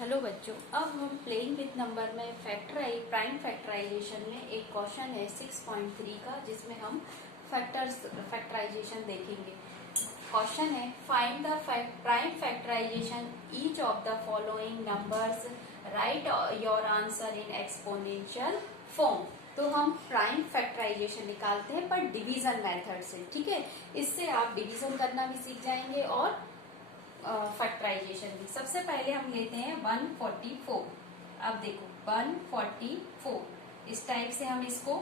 Hello बच्चों, अब हम प्लेइंग विद नंबर में प्राइम फैक्टराइजेशन में एक क्वेश्चन है 6.3 का, जिसमें हम फैक्टराइजेशन देखेंगे। क्वेश्चन है find the prime factorization each of the following numbers, write your answer in exponential form. तो हम प्राइम फैक्टराइजेशन निकालते हैं पर डिवीजन मेथड से, ठीक है। इससे आप डिवीजन करना भी सीख जाएंगे और फैक्टराइजेशन भी। सबसे पहले हम लेते हैं 144। अब देखो 144 इस टाइप से हम इसको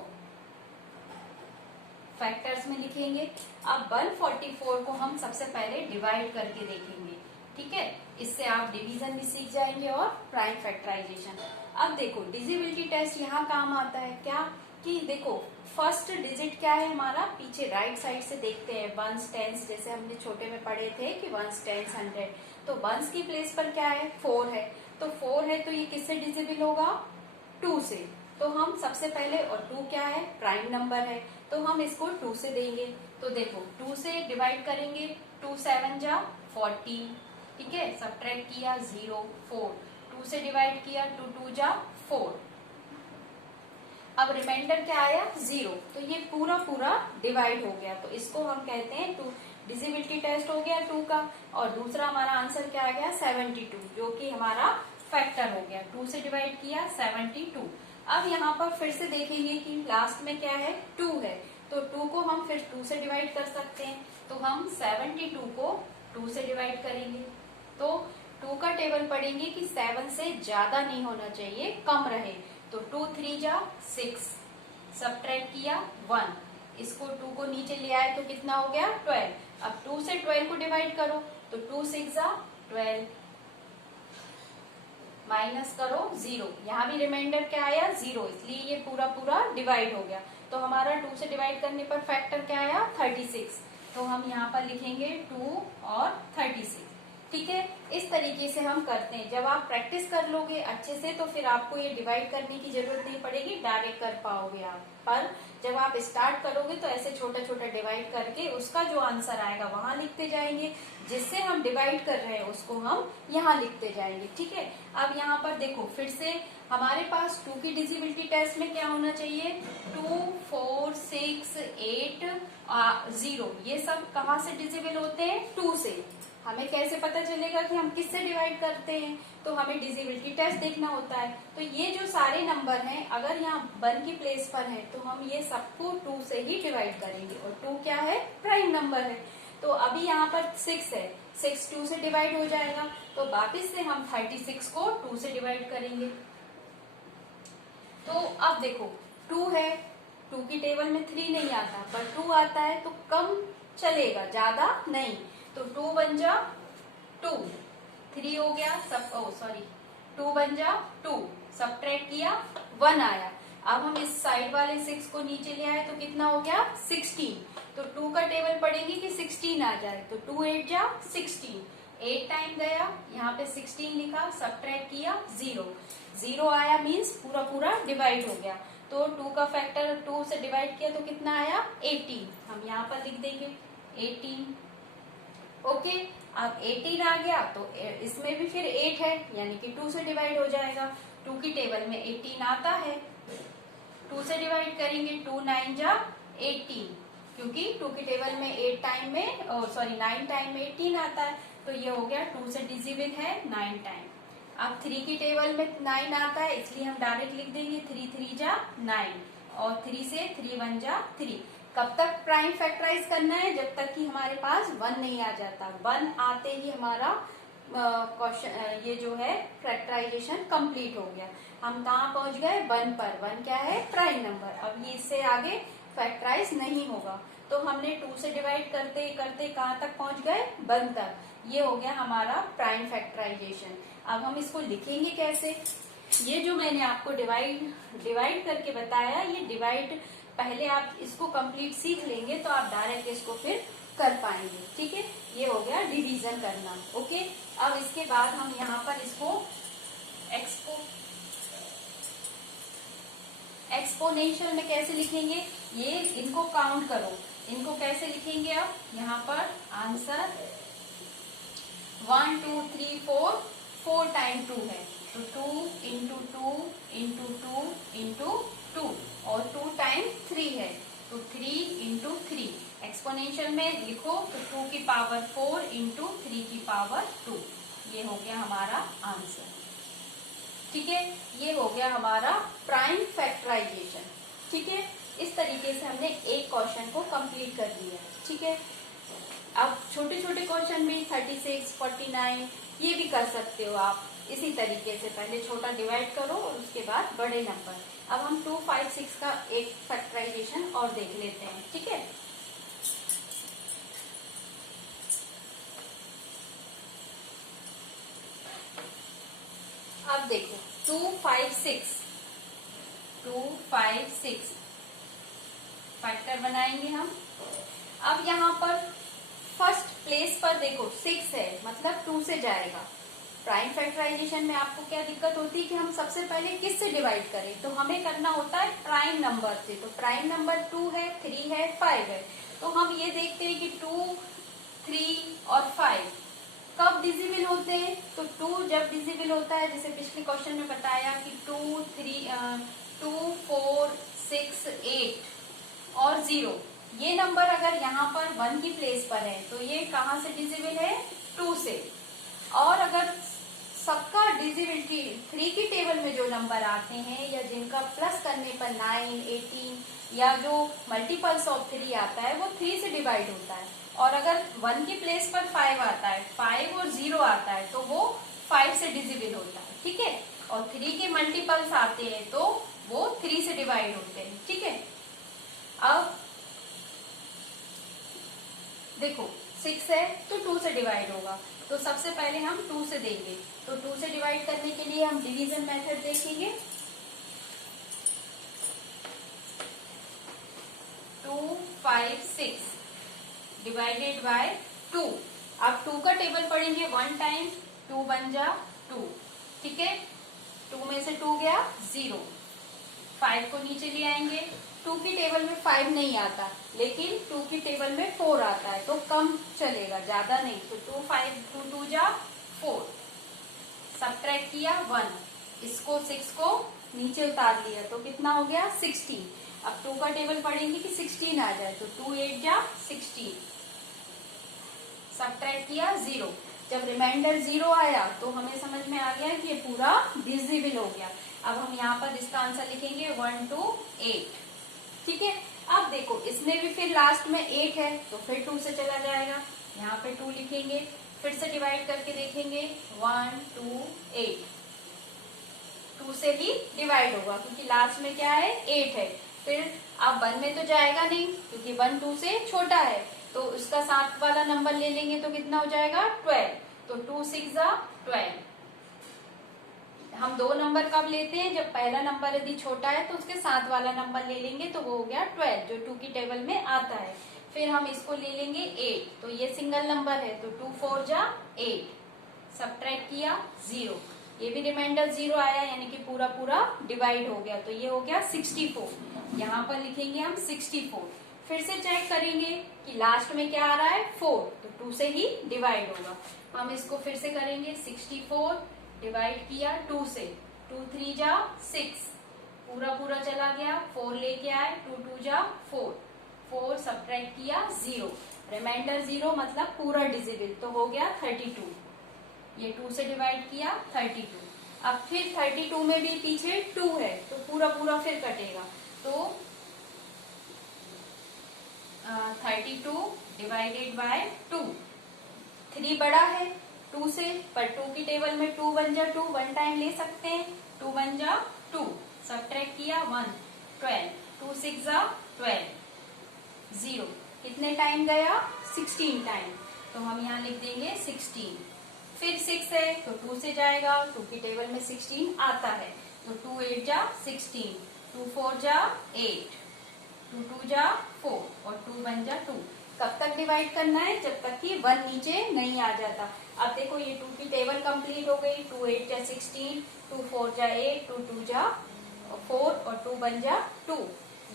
फैक्टर्स में लिखेंगे। अब 144 को हम सबसे पहले डिवाइड करके देखेंगे, ठीक है। इससे आप डिवीजन भी सीख जाएंगे और प्राइम फैक्टराइजेशन। अब देखो डिविजिबिलिटी टेस्ट यहाँ काम आता है क्या, कि देखो फर्स्ट डिजिट क्या है हमारा, पीछे राइट साइड से देखते हैं। वंस टेंस, जैसे हमने छोटे में पढ़े थे कि वंस टेंस 100, तो वंस की प्लेस पर क्या है 4 है। तो 4 है तो ये किससे डिविजिबल होगा 2 से। तो हम सबसे पहले, और 2 क्या है प्राइम नंबर है, तो हम इसको 2 से देंगे। तो देखो 2 से डिवाइड करेंगे, 2 7 जा 14, ठीक है। सब्ट्रैक्ट किया 0 4, 2 से डिवाइड किया 2 2 जा 4। अब रिमाइंडर क्या आया 0, तो ये पूरा पूरा डिवाइड हो गया। तो इसको हम कहते हैं 2 डिविजिबिलिटी टेस्ट हो गया 2 का। और दूसरा हमारा आंसर क्या आ गया 72, जो कि हमारा फैक्टर हो गया। 2 से डिवाइड किया 72। अब यहाँ पर फिर से देखेंगे कि लास्ट में क्या है 2 है, तो 2 को हम फिर 2 से डिवाइड कर सकते हैं। तो हम 72 को 2 से डिवाइड करेंगे, तो 2 का टेबल पढ़ेंगे कि 7 से ज्यादा नहीं होना चाहिए, कम रहे। तो 2 3 जा 6, सब्ट्रैक्ट किया 1, इसको 2 को नीचे ले आए तो कितना हो गया 12। अब 2 से 12 को डिवाइड करो, तो 2 6 जा 12, माइनस करो 0। यहाँ भी रिमाइंडर क्या आया 0, इसलिए ये पूरा पूरा डिवाइड हो गया। तो हमारा 2 से डिवाइड करने पर फैक्टर क्या आया 36। तो हम यहाँ पर लिखेंगे 2 और 36, ठीक है। इस तरीके से हम करते हैं। जब आप प्रैक्टिस कर लोगे अच्छे से तो फिर आपको ये डिवाइड करने की जरूरत नहीं पड़ेगी, डायरेक्ट कर पाओगे आप। पर जब आप स्टार्ट करोगे तो ऐसे छोटा छोटा डिवाइड करके उसका जो आंसर आएगा वहां लिखते जाएंगे, जिससे हम डिवाइड कर रहे हैं उसको हम यहाँ लिखते जाएंगे, ठीक है। अब यहाँ पर देखो फिर से हमारे पास 2 की डिविजिबिलिटी टेस्ट में क्या होना चाहिए 2 4 6 8 0, ये सब कहाँ से डिविजिबल होते हैं 2 से। हमें कैसे पता चलेगा कि हम किससे डिवाइड करते हैं, तो हमें डिविजिबिलिटी टेस्ट देखना होता है। तो ये जो सारे नंबर हैं अगर यहाँ 1 की प्लेस पर है तो हम ये सबको 2 से ही डिवाइड करेंगे, और 2 क्या है प्राइम नंबर है। तो अभी यहाँ पर 6 है, 6 2 से डिवाइड हो जाएगा, तो वापिस से हम 36 को 2 से डिवाइड करेंगे। तो अब देखो 2 है, 2 की टेबल में 3 नहीं आता पर 2 आता है, तो कम चलेगा ज्यादा नहीं। तो 2 बन जा 2, 3 हो गया सब, सॉरी 2 बन जा 2, सब्ट्रैक्ट किया 1 आया। अब हम इस साइड वाले 6 को नीचे ले आए तो कितना हो गया 16। तो 2 का टेबल पढ़ेंगे कि 16 आ जाए, तो 2 8 जा 16, 8 टाइम गया, यहाँ पे 16 लिखा, सब्ट्रैक्ट किया 0, 0 आया मीन्स पूरा पूरा डिवाइड हो गया। तो 2 का फैक्टर 2 से डिवाइड किया तो कितना आया 18, हम यहाँ पर लिख देंगे 18, ओके। अब 18 आ गया तो इसमें भी फिर 8 है, यानी कि 2 से डिवाइड हो जाएगा। 2 की टेबल में 18 आता है, 2 से डिवाइड करेंगे, 2 9 जा 18, क्योंकि 2 की टेबल में 8 टाइम में, सॉरी 9 टाइम में 18 आता है, तो ये हो गया 2 से डिविजिबल है 9 टाइम। अब 3 की टेबल में 9 आता है, इसलिए हम डायरेक्ट लिख देंगे 3 3 जा 9, और 3 से 3 1 जा 3। कब तक प्राइम फैक्टराइज करना है, जब तक कि हमारे पास 1 नहीं आ जाता। 1 आते ही हमारा क्वेश्चन ये जो है फैक्टराइजेशन कंप्लीट हो गया। हम कहाँ पहुंच गए 1 पर, 1 क्या है प्राइम नंबर। अब ये इससे आगे फैक्टराइज नहीं होगा, तो हमने 2 से डिवाइड करते करते कहाँ तक पहुंच गए 1 तक। ये हो गया हमारा प्राइम फैक्टराइजेशन। अब हम इसको लिखेंगे कैसे, ये जो मैंने आपको डिवाइड करके बताया, ये डिवाइड पहले आप इसको कंप्लीट सीख लेंगे तो आप डायरेक्ट इसको फिर कर पाएंगे, ठीक है। ये हो गया डिवीजन करना, ओके। अब इसके बाद हम यहाँ पर इसको एक्सपोनेंशियल में कैसे लिखेंगे, ये इनको काउंट करो, इनको कैसे लिखेंगे। अब यहाँ पर आंसर 1 2 3 4 4 टाइम 2 है, तो 2 इंटू 2 इंटू 2 इंटू 2, और 2 टाइम 3 है, तो 3 इंटू 3। एक्सपोनेंशियल में लिखो तो 2 की पावर 4 इंटू 3 की पावर 2। ये हो गया हमारा आंसर। ठीक है, ये हो गया हमारा प्राइम फैक्टराइजेशन। ठीक है, इस तरीके से हमने एक क्वेश्चन को कंप्लीट कर लिया। ठीक है, अब छोटे छोटे क्वेश्चन भी 36, 49 ये भी कर सकते हो आप इसी तरीके से। पहले छोटा डिवाइड करो और उसके बाद बड़े नंबर। अब हम 2, 5, 6 का एक फैक्टराइजेशन और देख लेते हैं। ठीक है, अब देखो 2, 5, 6, 2, 5, 6 फैक्टर बनाएंगे हम। अब यहाँ पर फर्स्ट प्लेस पर देखो 6 है, मतलब 2 से जाएगा। प्राइम फैक्टराइजेशन में आपको क्या दिक्कत होती है कि हम सबसे पहले किस से डिवाइड करें, तो हमें करना होता है प्राइम नंबर से। तो प्राइम नंबर 2 है, 3 है, 5 है, तो हम ये देखते हैं कि 2, 3 और 5 कब डिजिबल होते हैं। तो 2 जब डिजिबल होता है, जैसे पिछले क्वेश्चन में बताया कि 2, 4, 6, 8 और 0, ये नंबर अगर यहाँ पर 1 की प्लेस पर है तो ये कहाँ से डिजिबल है, 2 से। और अगर सबका डिजिबिलिटी 3 की टेबल में जो नंबर आते हैं या जिनका प्लस करने पर 9, 18 या जो मल्टीपल्स ऑफ 3 आता है वो 3 से डिवाइड होता है। और अगर 1 की प्लेस पर 5 आता है, 5 और 0 आता है, तो वो 5 से डिजिबल होता है। ठीक है, और 3 के मल्टीपल्स आते हैं तो वो 3 से डिवाइड होते हैं। ठीक है, अब देखो 6 है तो 2 से डिवाइड होगा, तो सबसे पहले हम 2 से देंगे। तो 2 से डिवाइड करने के लिए हम डिवीजन मेथड देखेंगे। 2, 5, 6 डिवाइडेड बाय 2। अब 2 का टेबल पढ़ेंगे 1 टाइम, 2 बन जा 2। ठीक है, 2 में से 2 गया 0, 5 को नीचे ले आएंगे। 2 की टेबल में 5 नहीं आता, लेकिन 2 की टेबल में 4 आता है, तो कम चलेगा, ज्यादा नहीं। तो 2, 5, 2, 2 जा 4, सब्ट्रैक्ट किया 1, इसको 6 को नीचे उतार लिया, तो कितना हो गया 16। अब 2 का टेबल पढ़ेंगे कि 16 आ जाए, तो 2, 8 जा 16, सब्ट्रैक्ट किया 0। जब रिमाइंडर 0 आया तो हमें समझ में आ गया कि ये पूरा डिविजिबल हो गया। अब हम यहाँ पर इसका आंसर लिखेंगे 1 to 8। ठीक है, अब देखो इसमें भी फिर लास्ट में 8 है, तो फिर 2 से चला जाएगा, यहाँ पे 2 लिखेंगे, फिर से डिवाइड करके देखेंगे 1, 2, 8, 2 से ही डिवाइड होगा क्योंकि लास्ट में क्या है 8 है। फिर अब 1 में तो जाएगा नहीं क्योंकि 1 2 से छोटा है, तो उसका साथ वाला नंबर ले लेंगे तो कितना हो जाएगा 12। तो 2, 6 जा 12। हम 2 नंबर कब लेते हैं, जब पहला नंबर यदि छोटा है तो उसके साथ वाला नंबर ले लेंगे, तो वो हो गया 12 जो 2 की टेबल में आता है। फिर हम इसको ले लेंगे 8, तो ये सिंगल नंबर है, तो 2, 4 जा 8, सब्ट्रैक्ट किया 0, ये भी रिमाइंडर 0 आया, यानी कि पूरा पूरा डिवाइड हो गया, तो ये हो गया 64। यहाँ पर लिखेंगे हम 64। फिर से चेक करेंगे कि लास्ट में क्या आ रहा है 4, तो 2 से ही डिवाइड होगा। हम इसको फिर से करेंगे 64 डिवाइड किया 2 से, 2, 3 जा 6, पूरा पूरा चला गया, 4 लेके आए, 2, 2 जा 4, 4 सब्ट्रैक्ट किया 0, रिमाइंडर 0 मतलब पूरा डिजिबल, तो हो गया 32। ये 2 से डिवाइड किया 32। अब फिर 32 में भी पीछे 2 है, तो पूरा पूरा फिर कटेगा, तो 32 डिवाइडेड बाय 2। 3 बड़ा है 2 से, पर 2 की टेबल में 2 बन जा 2, 1 टाइम ले सकते हैं, 2 बन जा 2, सब्ट्रैक्ट किया 1, 12, 2, 6 जा 12, 0, कितने टाइम गया 16 टाइम, तो हम यहाँ लिख देंगे 16। फिर 6 है तो 2 से जाएगा, 2 की टेबल में 16 आता है, तो 2, 8 जा 16, 2, 4 जा 8, 2, 2 जा 4 और 2 बन जा 2। कब तक डिवाइड करना है, जब तक कि 1 नीचे नहीं आ जाता। अब देखो ये 2 की टेबल कंप्लीट हो गई, 2, 8 जा 16, 2, 4 जा 8, 2, 2 जा 4 और 2 बन जा 2।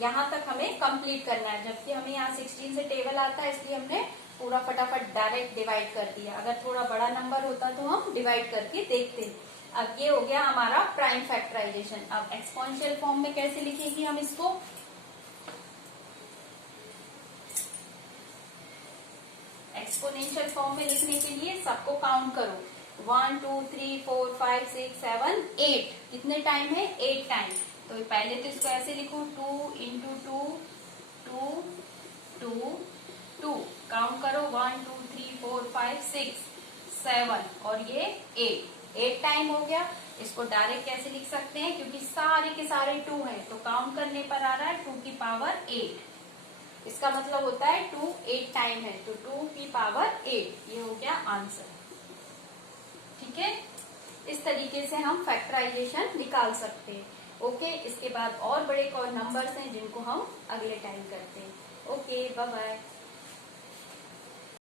यहाँ तक हमें कंप्लीट करना है, जबकि हमें यहाँ 16 से टेबल आता है इसलिए हमने पूरा फटाफट डायरेक्ट डिवाइड कर दिया। अगर थोड़ा बड़ा नंबर होता तो हम डिवाइड करके देखते। अब ये हो गया हमारा प्राइम फैक्टराइजेशन। अब एक्सपोनेंशियल फॉर्म में कैसे लिखेंगे हम इसको? एक्सपोनेंशियल फॉर्म में लिखने के लिए सबको काउंट करो। 1 2 3 4 5 6 7 8। कितने टाइम है? 8 टाइम। तो पहले तो इसको ऐसे लिखो 2 इंटू 2 2 2 2। काउंट करो 1 2 3 4 5 6 7 और ये 8 टाइम हो गया। इसको डायरेक्ट कैसे लिख सकते हैं? क्योंकि सारे के सारे 2 हैं तो काउंट करने पर आ रहा है 2 की पावर 8। इसका मतलब होता है 2 8 टाइम है तो 2 की पावर 8। ये हो गया आंसर। ठीक है, इस तरीके से हम फैक्टराइजेशन निकाल सकते हैं। ओके, इसके बाद और बड़े नंबर्स हैं जिनको हम अगले टाइम करते हैं। Okay, bye bye.